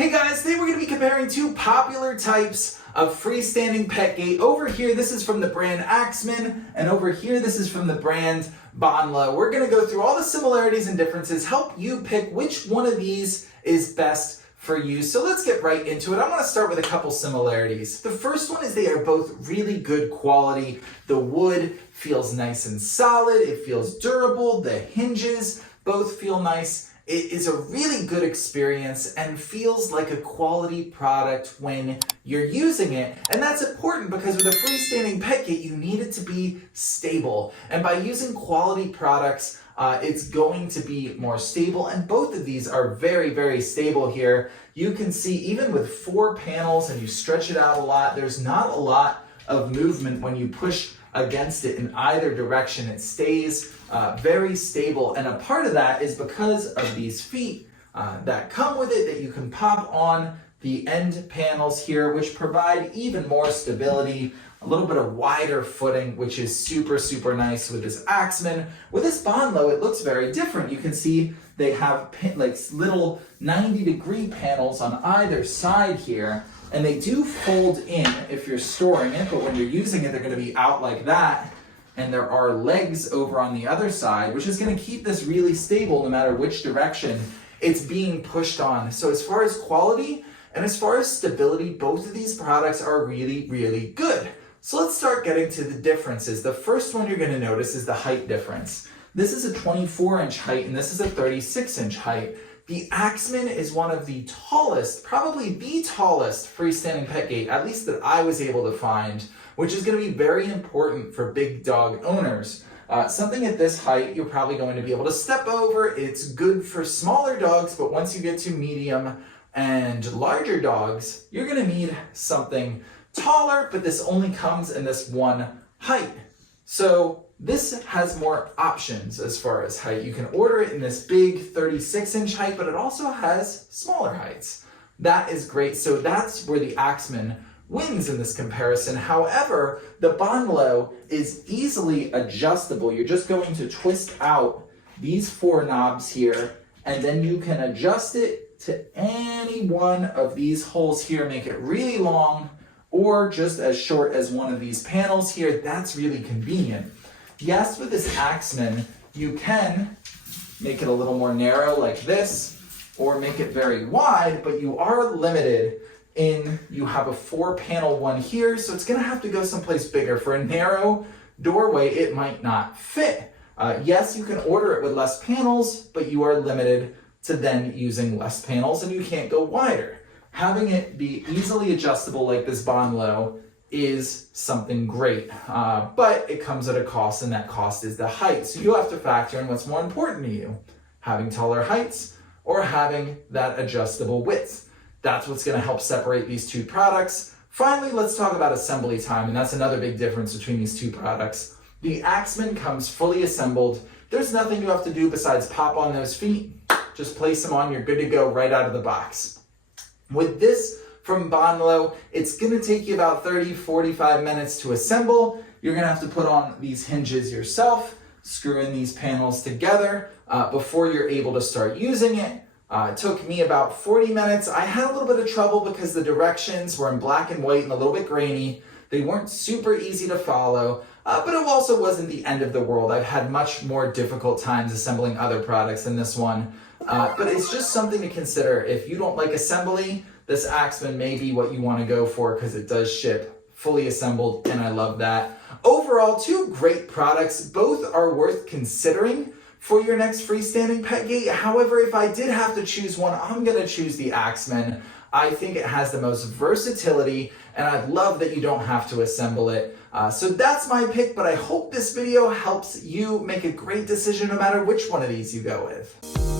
Hey guys, today we're going to be comparing two popular types of freestanding pet gate. Over here, this is from the brand Axeman, and over here, this is from the brand Bonnlo. We're going to go through all the similarities and differences, help you pick which one of these is best for you. So let's get right into it. I'm going to start with a couple similarities. The first one is they are both really good quality. The wood feels nice and solid. It feels durable. The hinges both feel nice. It is a really good experience and feels like a quality product when you're using it. And that's important because with a freestanding pet gate, you need it to be stable. And by using quality products, it's going to be more stable. And both of these are very, very stable here. You can see even with 4 panels and you stretch it out a lot, there's not a lot of movement when you push against it in either direction. It stays very stable, and a part of that is because of these feet that come with it that you can pop on the end panels here, which provide even more stability, a little bit of wider footing, which is super, super nice with this Axeman. With this Bonnlo, it looks very different. You can see they have like little 90-degree panels on either side here, and they do fold in if you're storing it, but when you're using it, they're going to be out like that. And there are legs over on the other side, which is going to keep this really stable no matter which direction it's being pushed on. So as far as quality and as far as stability, both of these products are really, really good. So let's start getting to the differences. The first one you're going to notice is the height difference. This is a 24-inch height and this is a 36-inch height. The Axeman is one of the tallest, probably the tallest freestanding pet gate, at least that I was able to find, which is going to be very important for big dog owners. Something at this height, you're probably going to be able to step over. It's good for smaller dogs, but once you get to medium and larger dogs, you're going to need something taller, but this only comes in this one height. So this has more options as far as height. You can order it in this big 36-inch height, but it also has smaller heights. That is great. So that's where the Axeman wins in this comparison. However, the Bonnlo is easily adjustable. You're just going to twist out these 4 knobs here, and then you can adjust it to any one of these holes here, make it really long, or just as short as one of these panels here. That's really convenient. Yes, with this Axeman, you can make it a little more narrow like this, or make it very wide, but you are limited in, you have a 4-panel one here, so it's gonna have to go someplace bigger. For a narrow doorway, it might not fit. Yes, you can order it with less panels, but you are limited to then using less panels and you can't go wider. Having it be easily adjustable like this Bonnlo is something great, but it comes at a cost, and that cost is the height. So you have to factor in what's more important to you, having taller heights or having that adjustable width. That's what's going to help separate these two products. Finally, let's talk about assembly time, and that's another big difference between these two products. The Axeman comes fully assembled. There's nothing you have to do besides pop on those feet, just place them on, you're good to go right out of the box. With this from Bonnlo, it's going to take you about 30-45 minutes to assemble. You're going to have to put on these hinges yourself, screw in these panels together before you're able to start using it. It took me about 40 minutes. I had a little bit of trouble because the directions were in black and white and a little bit grainy. They weren't super easy to follow, but it also wasn't the end of the world. I've had much more difficult times assembling other products than this one, but it's just something to consider. If you don't like assembly, this Axeman may be what you want to go for because it does ship fully assembled, and I love that. Overall, two great products. Both are worth considering for your next freestanding pet gate. However, if I did have to choose one, I'm going to choose the Axeman. I think it has the most versatility, and I love that you don't have to assemble it. So that's my pick, but I hope this video helps you make a great decision no matter which one of these you go with.